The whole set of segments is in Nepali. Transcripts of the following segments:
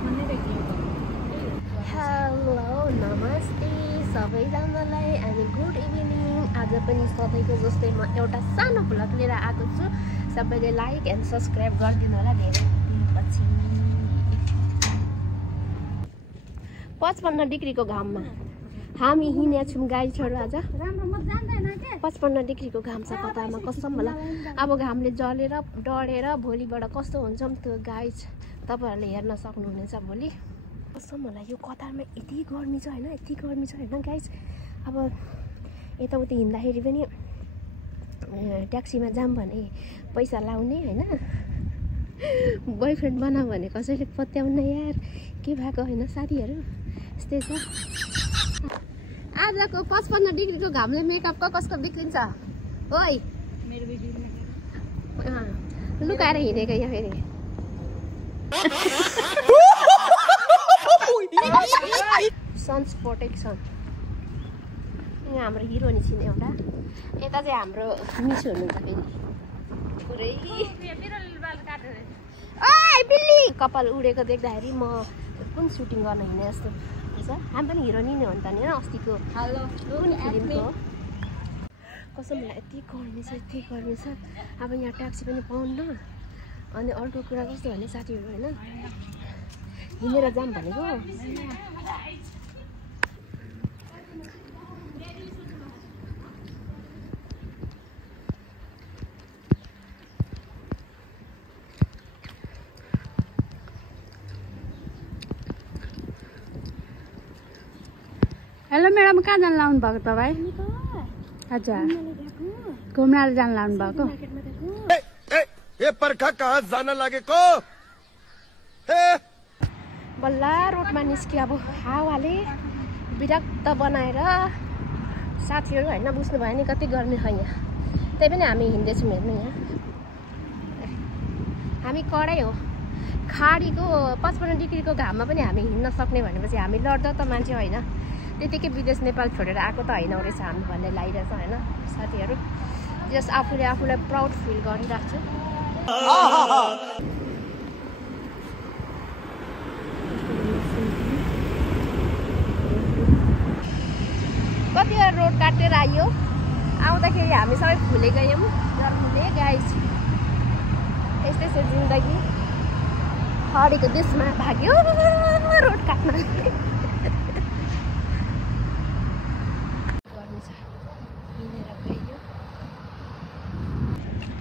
हेलो नमस्ते सबैजनालाई अनि गुड इभिनिङ। आज पनि सधैँको जस्तै म एउटा सानो भ्लग लिएर आएको छु। सबैले लाइक एन्ड सब्सक्राइब गरिदिनु होला। धेरै पछि 55 डिग्रीको घाममा हामी हिँडेछौँ गाइजहरू। आज 55 डिग्रीको घाम छ कतामा, कसम होला। अब घामले जलेर डढेर भोलिबाट कस्तो हुन्छ त्यो गाइज तपाईँहरूले हेर्न सक्नुहुनेछ भोलि। कसम होला यो कतारमा यति गर्मी छ होइन, यति गर्मी छ होइन गाइज। अब यताउति हिँड्दाखेरि पनि ट्याक्सीमा जाम भने पैसा लाउने होइन, बोयफ्रेन्ड बनाऊ भने कसैले पत्याउन यार के भएको होइन साथीहरू, यस्तै छ। आजको 55 डिग्रीको घामले मेकअपको कस्तो बिग्रिन्छ ओइ, लुकाएर हिँडेको यहाँ फेरि। सन्स प्रोटेक्सन यहाँ हाम्रो हिरोनी छिन् एउटा, यता चाहिँ हाम्रो मिस हुनुहुन्छ फेरि पुरै। बिल्ली कपाल उडेको देख्दाखेरि म कुन सुटिङ गर्न हिँडे जस्तो हुन्छ। हामी पनि हिरोनी नै हो नि त नि, अस्तिको कुन फिल्मको हो। कसम यति गर्मी छ, यति गर्मी छ। अब यहाँ ट्याक्सी पनि पाउन्न। अनि अर्को कुरा कस्तो भने साथीहरू होइन, हिँडेर जाम भनेको हेलो मैडम, कहाँ जान लाउनु भएको तपाईँ? अच्छा घुम्न जान लाउनु भएको? ये पर्खा कहाँ जान लागेको? बल्ल रोडमा निस्क्यो। अब हावाले विरक्त बनाएर साथीहरू होइन, बुझ्नुभयो नि कति गर्मी छ यहाँ। त्यही पनि हामी हिँड्दैछौँ हेर्नु। यहाँ हामी कडै हो, खाडीको 55 डिग्रीको घाममा पनि हामी हिँड्न सक्ने भनेपछि हामी लड्दा त मान्छे होइन, त्यतिकै विदेश नेपाल छोडेर आएको त होइन रहेछ हामी भन्ने लागिरहेछ होइन साथीहरू। जस आफूले आफूलाई प्राउड फिल गरिरहेको छु। कतिवटा रोड काटेर आयो, आउँदाखेरि हामी सबै फुले गयौँ गर्मीले गाइज। यस्तै छ जिन्दगी, हरेको देशमा भाग्यो रोड काट्न।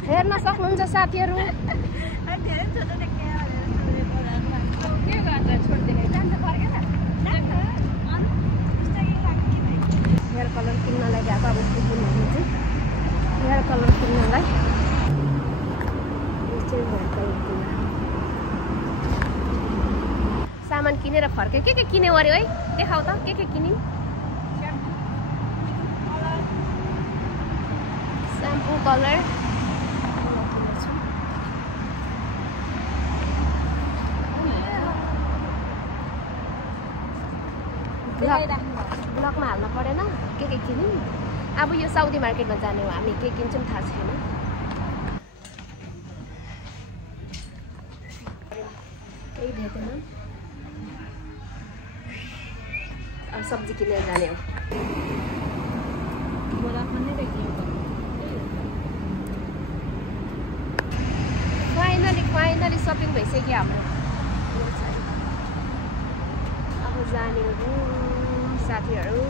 हेर्न सक्नुहुन्छ साथीहरू। हेयर कलर किन्नलाई गएको, अब किन्नुहुन्छ हेयर कलर किन्नलाई। सामान किनेर फर्क्यो। के किन्यौ अरे है, देखाऊ त के किन्यौ? स्याम्पू कलर ब्लकमा हाल्न परेन। के किन्यौँ? अब यो साउदी मार्केटमा जाने हो हामी, के किन्छौँ थाहा छैन। केही भेटेन, अब सब्जी किनेर जाने हो। फाइनली सपिङ भइसक्यो हाम्रो। अब जाने हो साथीहरू।